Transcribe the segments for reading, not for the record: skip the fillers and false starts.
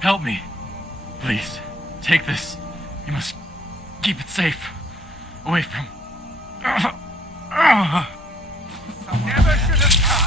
Help me. Please, take this. You must keep it safe. Away from... Never should have come.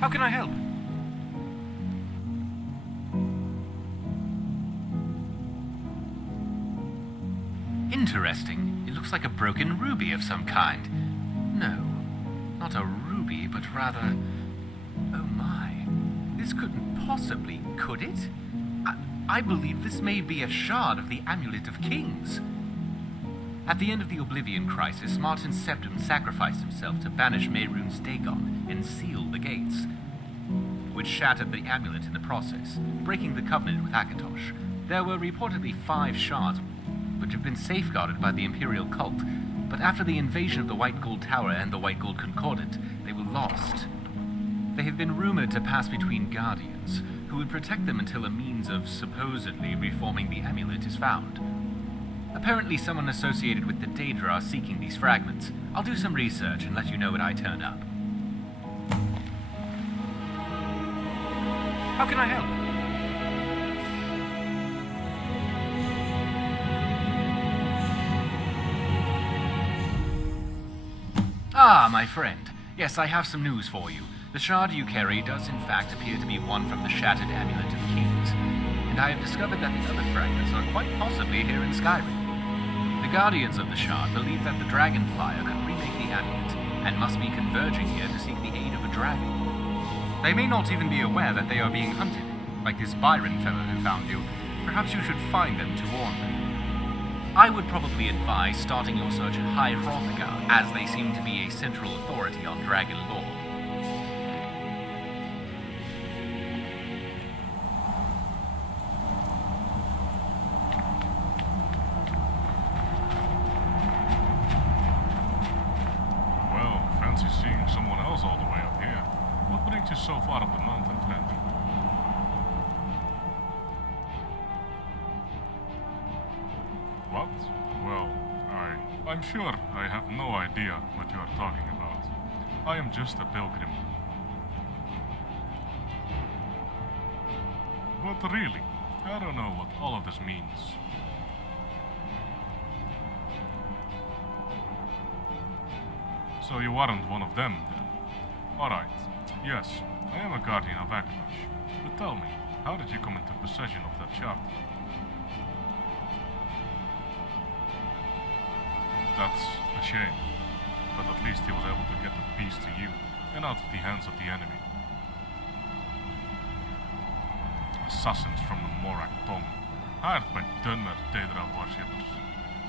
How can I help? Interesting. It looks like a broken ruby of some kind. No, not a ruby, but rather... Oh my. This couldn't possibly, could it? I believe this may be a shard of the Amulet of Kings. At the end of the Oblivion Crisis, Martin Septim sacrificed himself to banish Mehrunes Dagon and seal the gates, which shattered the amulet in the process, breaking the covenant with Akatosh. There were reportedly 5 shards, which have been safeguarded by the Imperial cult, but after the invasion of the White Gold Tower and the White Gold Concordant, they were lost. They have been rumored to pass between Guardians, who would protect them until a means of supposedly reforming the amulet is found. Apparently someone associated with the Daedra are seeking these fragments. I'll do some research and let you know when I turn up. How can I help? Ah, my friend. Yes, I have some news for you. The shard you carry does in fact appear to be one from the shattered Amulet of Kings, and I have discovered that the other fragments are quite possibly here in Skyrim. The Guardians of the shard believe that the Dragonfire could remake the amulet, and must be converging here to seek the aid of a dragon. They may not even be aware that they are being hunted, like this Byron fellow who found you. Perhaps you should find them to warn them. I would probably advise starting your search at High Hrothgar, as they seem to be a central authority on dragon lore. Well, fancy seeing someone else all the way up here. What brings you so far up the mountain, friend? What? Well, I'm sure I have no idea what you are talking about. I am just a pilgrim. But really, I don't know what all of this means. So you aren't one of them, then? Alright. Yes, I am a guardian of Akatosh. But tell me, how did you come into possession of that shard? That's a shame. But at least he was able to get the piece to you, and out of the hands of the enemy. Assassins from the Morag Tong. hired by Dunmer Daedra worshippers.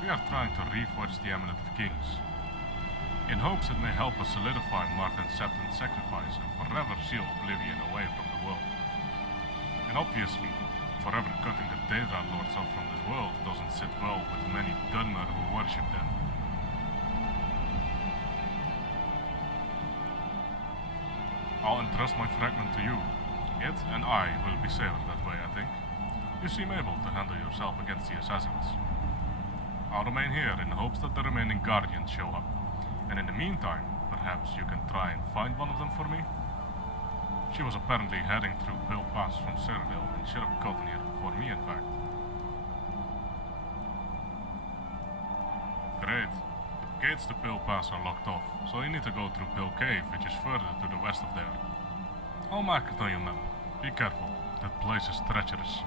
We are trying to reforge the Amulet of Kings, in hopes it may help us solidify Martin's Septon's sacrifice and forever seal oblivion away from the world. And obviously, forever cutting the Daedra lords off from this world doesn't sit well with many Dunmer who worship them. I'll entrust my fragment to you. It and I will be safer that way, I think. You seem able to handle yourself against the assassins. I'll remain here in hopes that the remaining guardians show up. And in the meantime, perhaps you can try and find one of them for me? She was apparently heading through Pill Pass from Cyrodiil and should have gotten here before me, in fact. Great. The gates to Pill Pass are locked off, so you need to go through Pill Cave, which is further to the west of there. I'll mark it on your map. Be careful. That place is treacherous.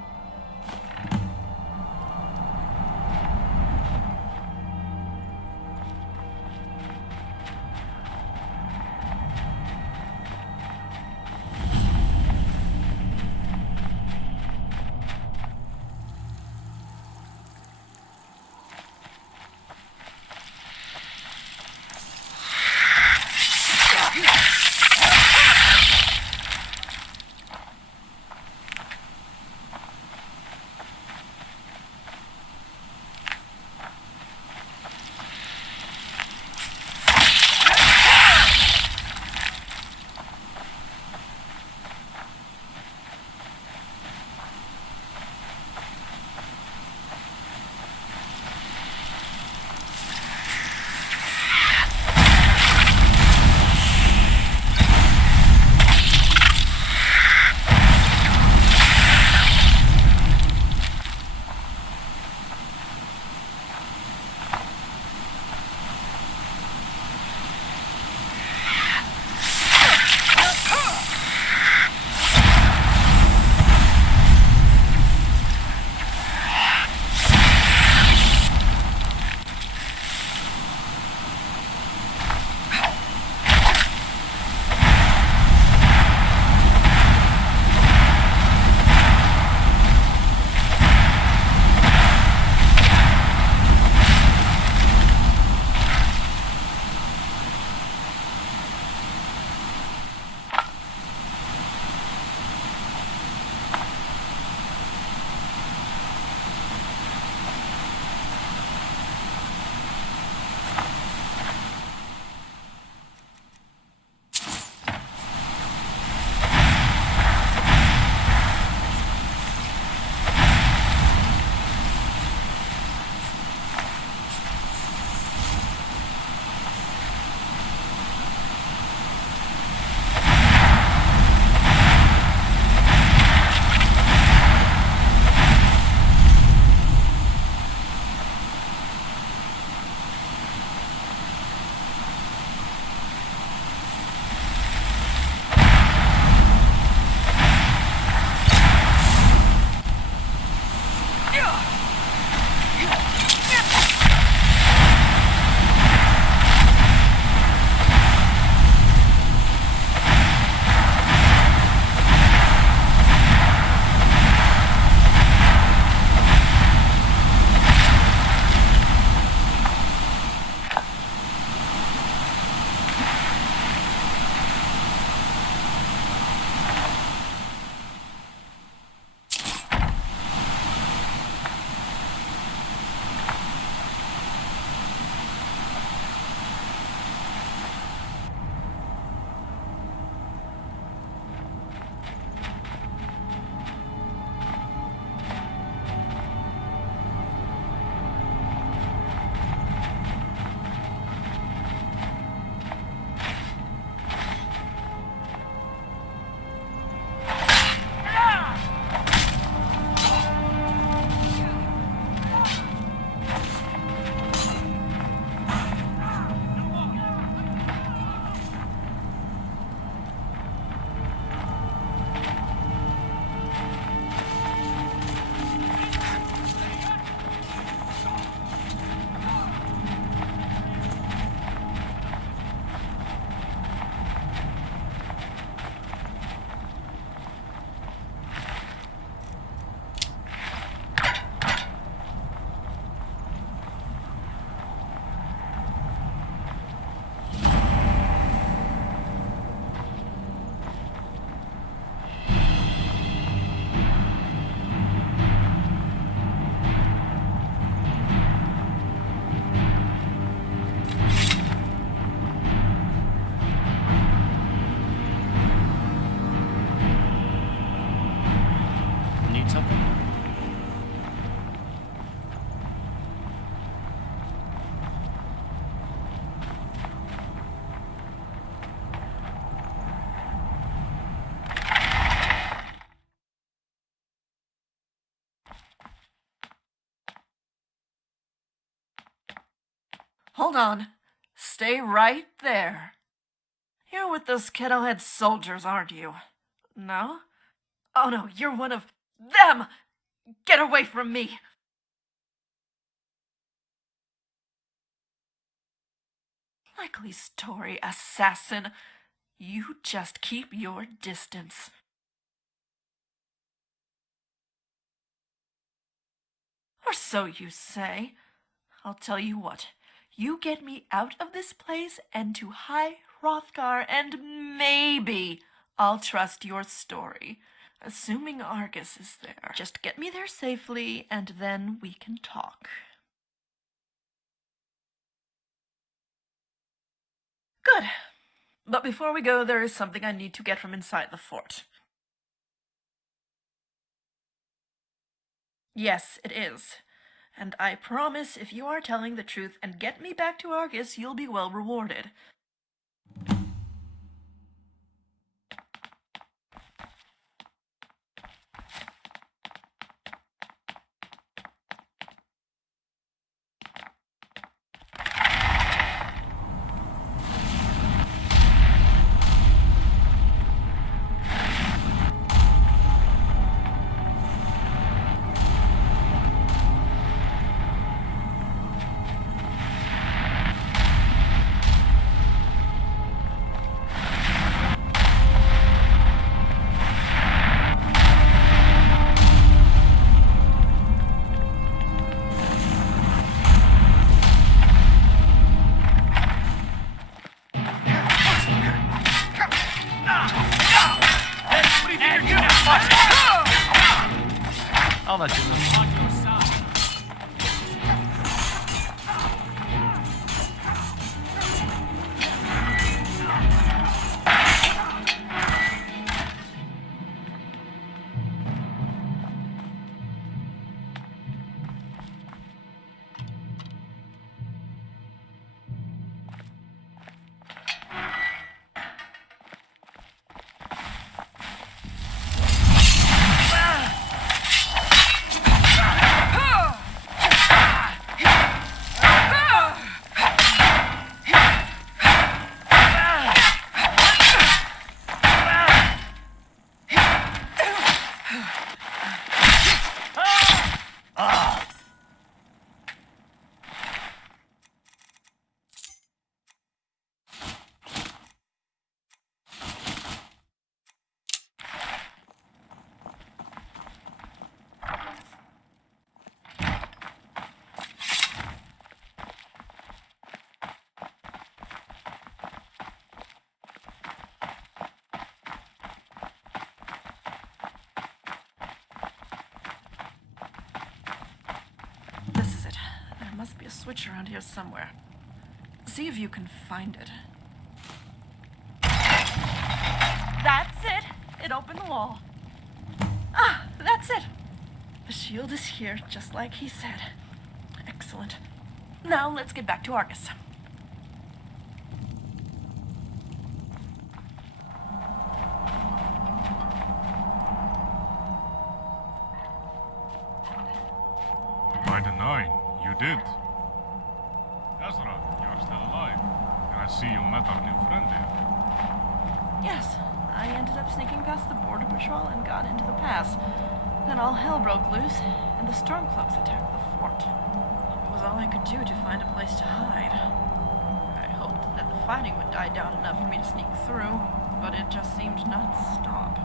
Hold on. Stay right there. You're with those kettle-head soldiers, aren't you? No? Oh no, you're one of them! Get away from me! Likely story, assassin. You just keep your distance. Or so you say. I'll tell you what. You get me out of this place and to High Hrothgar, and maybe I'll trust your story. Assuming Argus is there. Just get me there safely, and then we can talk. Good. But before we go, there is something I need to get from inside the fort. Yes, it is. And I promise if you are telling the truth and get me back to Argus, you'll be well rewarded. I'll let you know. This is it. There must be a switch around here somewhere. See if you can find it. That's it! It opened the wall. Ah, that's it! The shield is here, just like he said. Excellent. Now let's get back to Argus. By the 9, you did. Ezra, you are still alive. And I see you met our new friend here. Yes, I ended up sneaking past the border patrol and got into the pass. Then all hell broke loose, and the Stormcloaks attacked the fort. It was all I could do to find a place to hide. I hoped that the fighting would die down enough for me to sneak through, but it just seemed not to stop.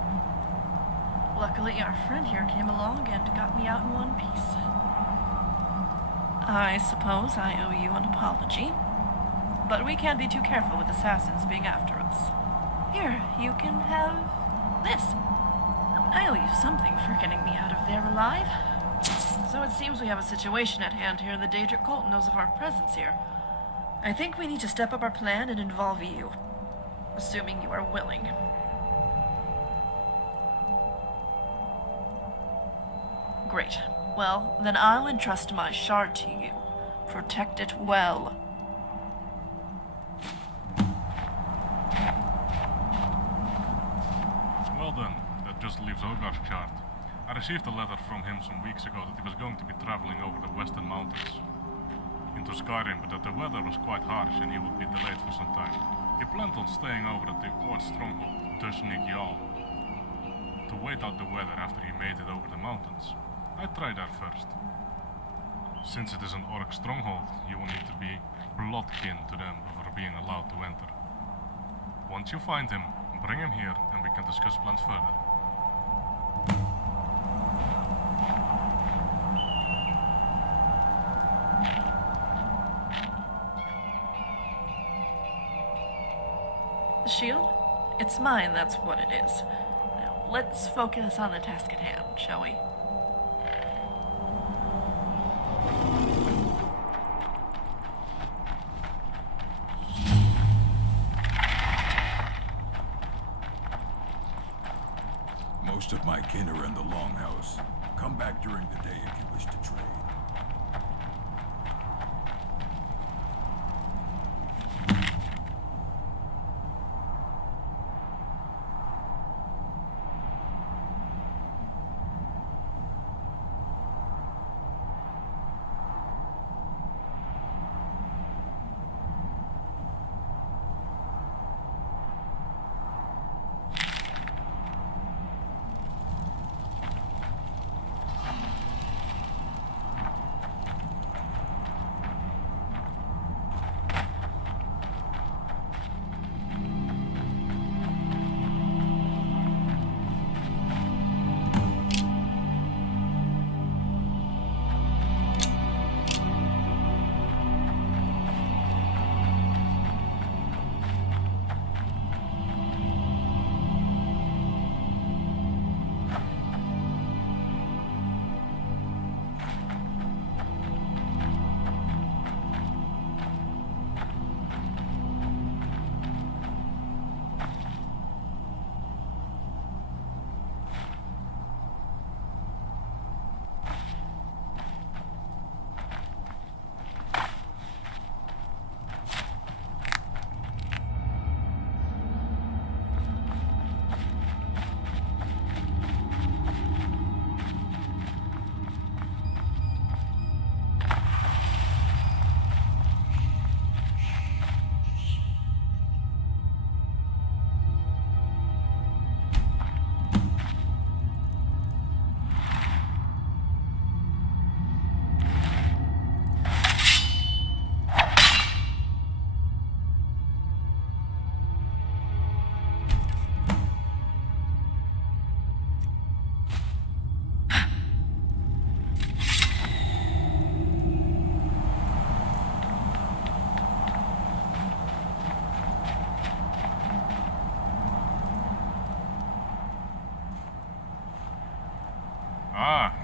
Luckily, our friend here came along and got me out in one piece. I suppose I owe you an apology, but we can't be too careful with assassins being after us. Here, you can have this. I owe you something for getting me out of there alive. So it seems we have a situation at hand here, and the Daedric cult knows of our presence here. I think we need to step up our plan and involve you, assuming you are willing. Great. Well, then I'll entrust my shard to you. Protect it well. Well then, that just leaves Ogar's chart. I received a letter from him some weeks ago that he was going to be traveling over the western mountains. In to Skyrim, but that the weather was quite harsh and he would be delayed for some time. He planned on staying over at the Orc stronghold, Dushnihk Yal, to wait out the weather after he made it over the mountains. I tried that first. Since it is an Orc stronghold, you will need to be bloodkin to them before being allowed to enter. Once you find him, bring him here and we can discuss plans further. The shield? It's mine, that's what it is. Now, let's focus on the task at hand, shall we? Most of my kin are in the Longhouse. Come back during the day if you wish to trade.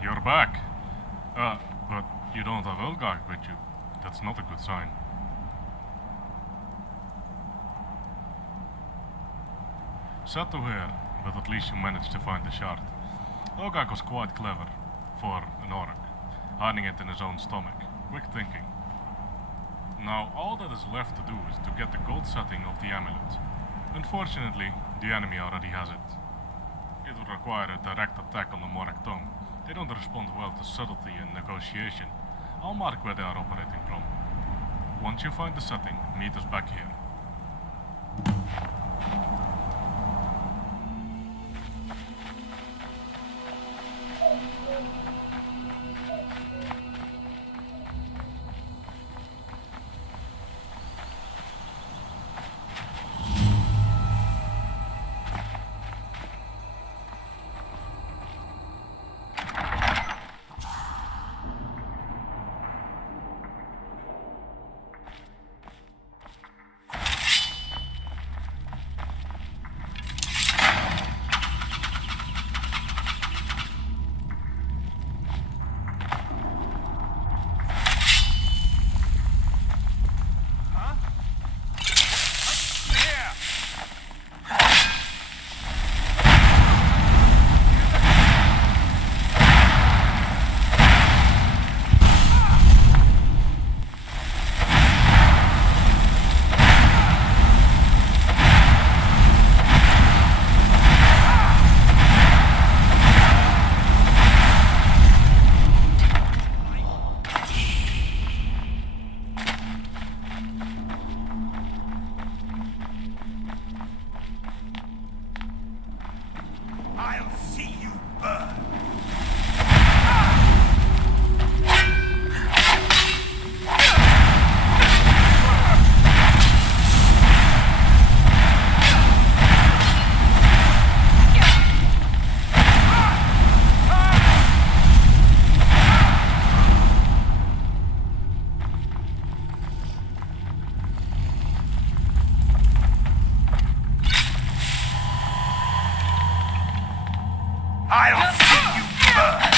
You're back. But you don't have Ulgard with you. That's not a good sign. Sad to hear, but at least you managed to find the shard. Ulgard was quite clever, for an orc, hiding it in his own stomach. Quick thinking. Now all that is left to do is to get the gold setting of the amulet. Unfortunately, the enemy already has it. It would require a direct attack on the Morag Tong. They don't respond well to subtlety and negotiation. I'll mark where they are operating from. Once you find the setting, meet us back here. I'll see you burn!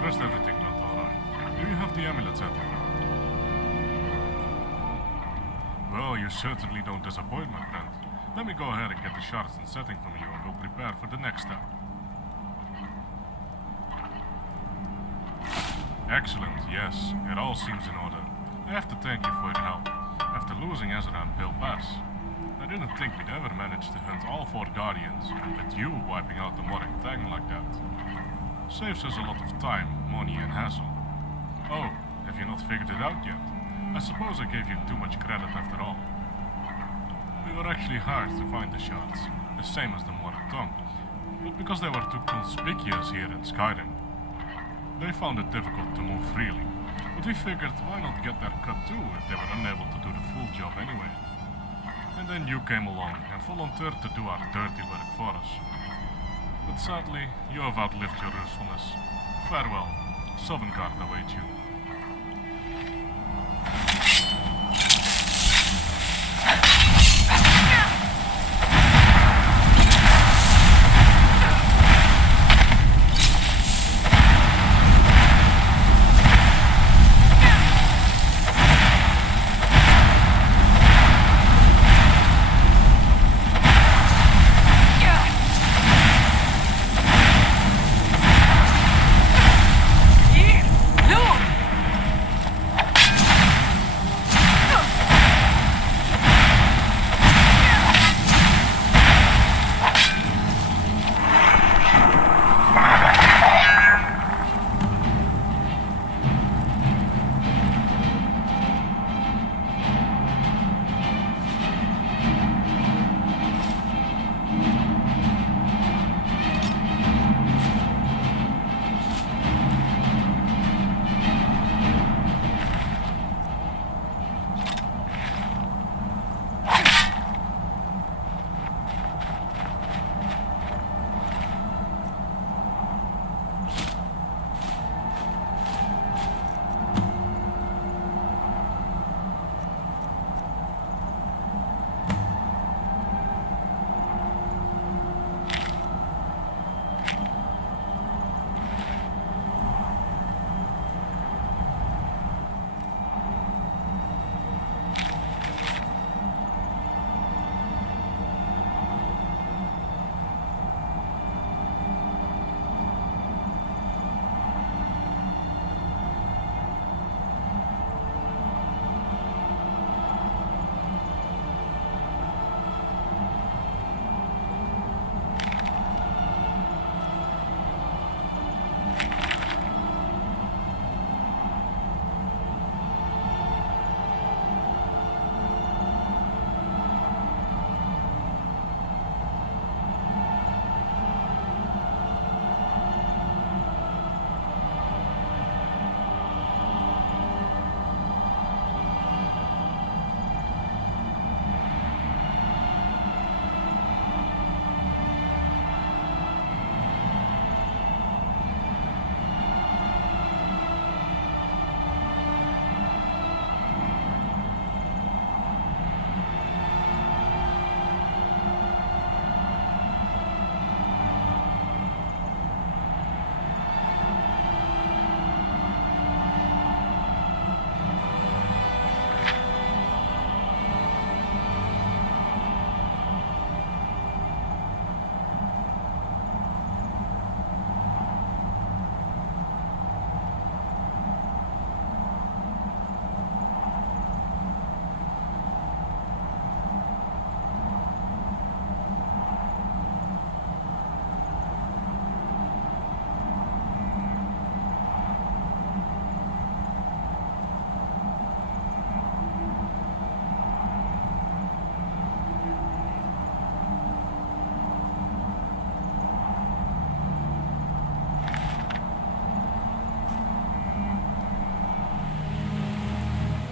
trust everything went alright. Do you have the amulet set? Well, you certainly don't disappoint, my friend. Let me go ahead and get the shards and setting from you, and we'll prepare for the next step. Excellent, yes. It all seems in order. I have to thank you for your help. After losing Ezra and Pale Pass, I didn't think we'd ever manage to hunt all 4 Guardians, and with you wiping out the Morag Tong like that. Saves us a lot of time, money, and hassle. Oh, have you not figured it out yet? I suppose I gave you too much credit after all. We were actually hired to find the shards, the same as the Morag Tong, but because they were too conspicuous here in Skyrim, they found it difficult to move freely. But we figured, why not get their cut too if they were unable to do the full job anyway? And then you came along and volunteered to do our dirty work for us. But sadly, you have outlived your usefulness. Farewell. Sovngarde awaits you.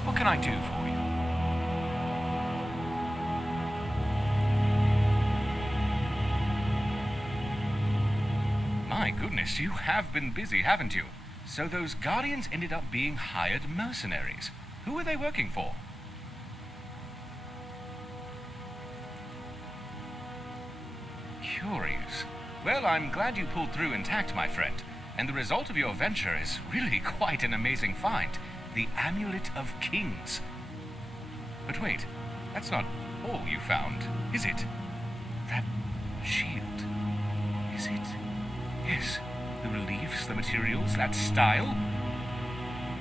What can I do for you? My goodness, you have been busy, haven't you? So those Guardians ended up being hired mercenaries. Who were they working for? Curious. Well, I'm glad you pulled through intact, my friend. And the result of your venture is really quite an amazing find. The Amulet of Kings. But wait, that's not all you found, is it? That shield. Is it? Yes. The reliefs, the materials, that style.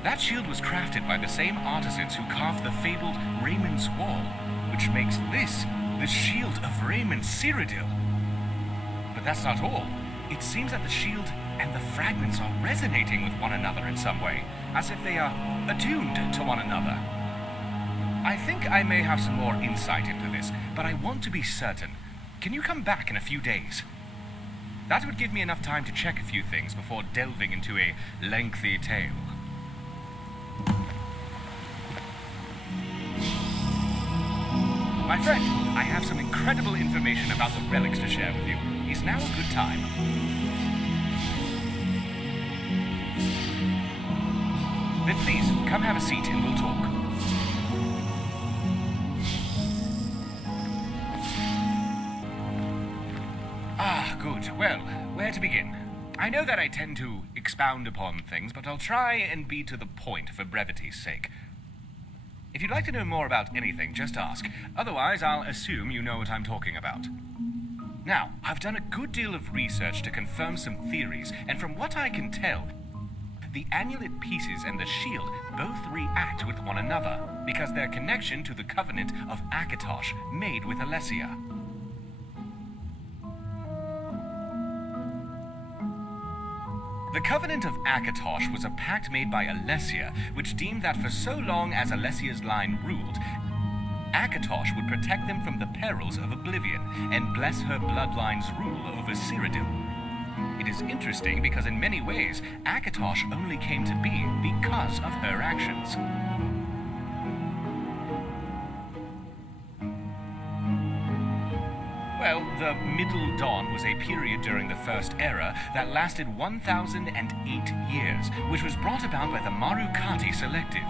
That shield was crafted by the same artisans who carved the fabled Raymond's Wall, which makes this the shield of Raymond Cyrodiil. But that's not all. It seems that the shield and the fragments are resonating with one another in some way, as if they are attuned to one another. I think I may have some more insight into this, but I want to be certain. Can you come back in a few days? That would give me enough time to check a few things before delving into a lengthy tale. My friend, I have some incredible information about the relics to share with you. Is now a good time? Then please, come have a seat and we'll talk. Ah, good. Well, where to begin? I know that I tend to expound upon things, but I'll try and be to the point for brevity's sake. If you'd like to know more about anything, just ask. Otherwise, I'll assume you know what I'm talking about. Now, I've done a good deal of research to confirm some theories, and from what I can tell, the amulet pieces and the shield both react with one another, because their connection to the covenant of Akatosh made with Alessia. The Covenant of Akatosh was a pact made by Alessia, which deemed that for so long as Alessia's line ruled, Akatosh would protect them from the perils of oblivion and bless her bloodline's rule over Cyrodiil. It is interesting because in many ways, Akatosh only came to be because of her actions. Well, the Middle Dawn was a period during the First Era that lasted 1,008 years, which was brought about by the Marukati Selective,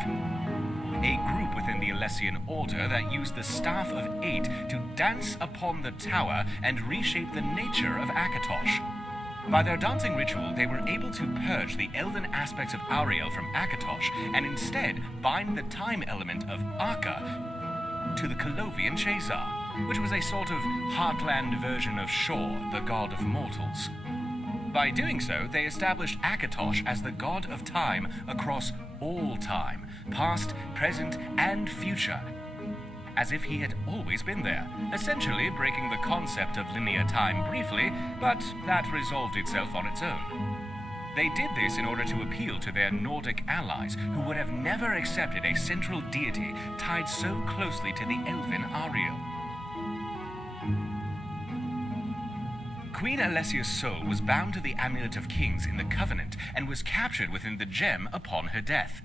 a group within the Alessian Order that used the Staff of Eight to dance upon the tower and reshape the nature of Akatosh. By their dancing ritual, they were able to purge the elven aspects of Auryen from Akatosh and instead bind the time element of Aka to the Colovian Chazar, which was a sort of heartland version of Shor, the god of mortals. By doing so, they established Akatosh as the god of time across all time, past, present, and future, as if he had always been there, essentially breaking the concept of linear time briefly, but that resolved itself on its own. They did this in order to appeal to their Nordic allies, who would have never accepted a central deity tied so closely to the elven Ariel. Queen Alessia's soul was bound to the Amulet of Kings in the Covenant and was captured within the gem upon her death.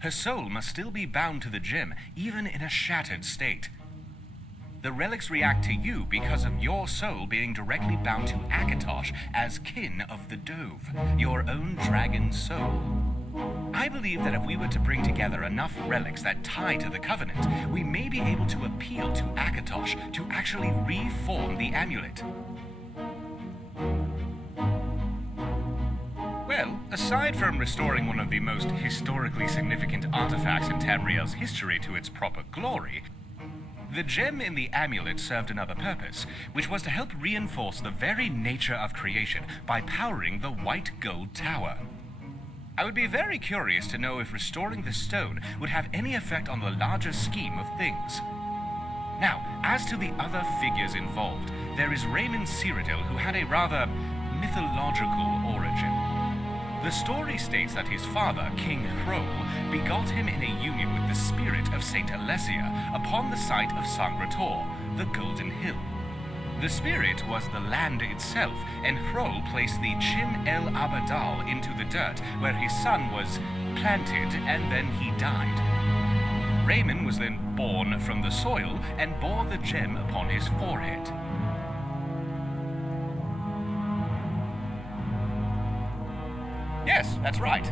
Her soul must still be bound to the gem, even in a shattered state. The relics react to you because of your soul being directly bound to Akatosh as kin of the Dove, your own dragon soul. I believe that if we were to bring together enough relics that tie to the Covenant, we may be able to appeal to Akatosh to actually reform the amulet. Well, aside from restoring one of the most historically significant artifacts in Tamriel's history to its proper glory, the gem in the amulet served another purpose, which was to help reinforce the very nature of creation by powering the White Gold Tower. I would be very curious to know if restoring the stone would have any effect on the larger scheme of things. Now, as to the other figures involved, there is Raymond Cyrodiil, who had a rather mythological origin. The story states that his father, King Hrol, begot him in a union with the spirit of Saint Alessia upon the site of Sangrator, the Golden Hill. The spirit was the land itself, and Hrol placed the Chim El Abadal into the dirt, where his son was planted, and then he died. Raymond was then born from the soil and bore the gem upon his forehead. Yes, that's right.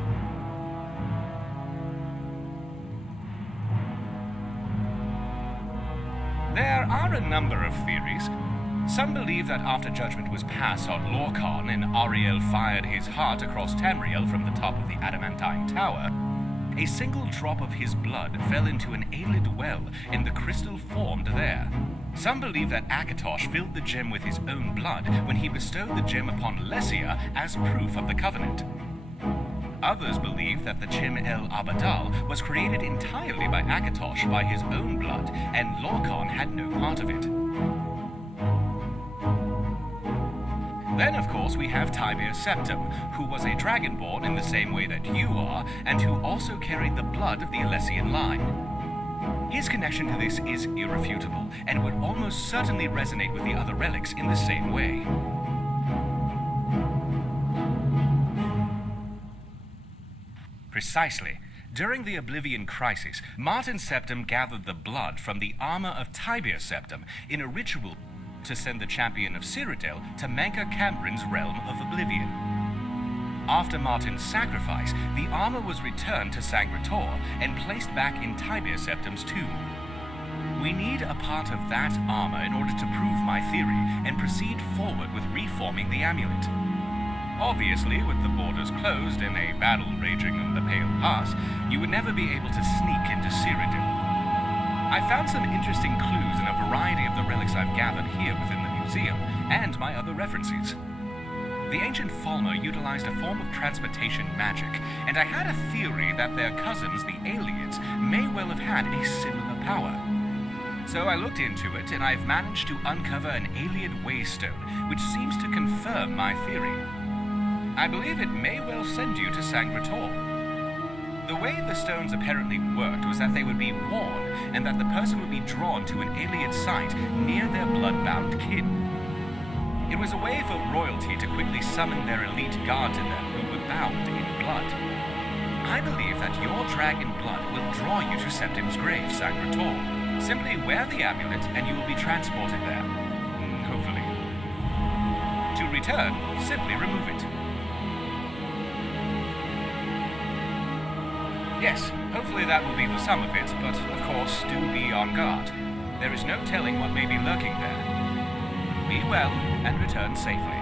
There are a number of theories. Some believe that after judgment was passed on Lorcan and Auryen fired his heart across Tamriel from the top of the Adamantine Tower, a single drop of his blood fell into an Aelid well, and the crystal formed there. Some believe that Akatosh filled the gem with his own blood when he bestowed the gem upon Lesia as proof of the covenant. Others believe that the Gem El Abadal was created entirely by Akatosh by his own blood, and Lorcan had no part of it. Then, of course, we have Tiberius Septim, who was a Dragonborn in the same way that you are, and who also carried the blood of the Alessian line. His connection to this is irrefutable, and would almost certainly resonate with the other relics in the same way. Precisely. During the Oblivion Crisis, Martin Septim gathered the blood from the armor of Tiberius Septim in a ritual to send the champion of Cyrodiil to Menka Cambrin's realm of Oblivion. After Martin's sacrifice, the armor was returned to Sangretor and placed back in Tiberius Septim's tomb. We need a part of that armor in order to prove my theory and proceed forward with reforming the amulet. Obviously, with the borders closed and a battle raging in the Pale Pass, you would never be able to sneak into Cyrodiil. I found some interesting clues in a variety of the relics I've gathered here within the museum, and my other references. The ancient Falmer utilized a form of transportation magic, and I had a theory that their cousins, the Aliens, may well have had a similar power. So I looked into it, and I've managed to uncover an Aliad Waystone, which seems to confirm my theory. I believe it may well send you to Sangretor. The way the stones apparently worked was that they would be worn, and that the person would be drawn to an Aliad site near their blood-bound kin. It was a way for royalty to quickly summon their elite guard to them who were bound in blood. I believe that your dragon blood will draw you to Septim's grave, Sangretor. Simply wear the amulet and you will be transported there. Hopefully. To return, simply remove it. Yes, hopefully that will be the sum of it, but of course, do be on guard. There is no telling what may be lurking there. Be well, and return safely.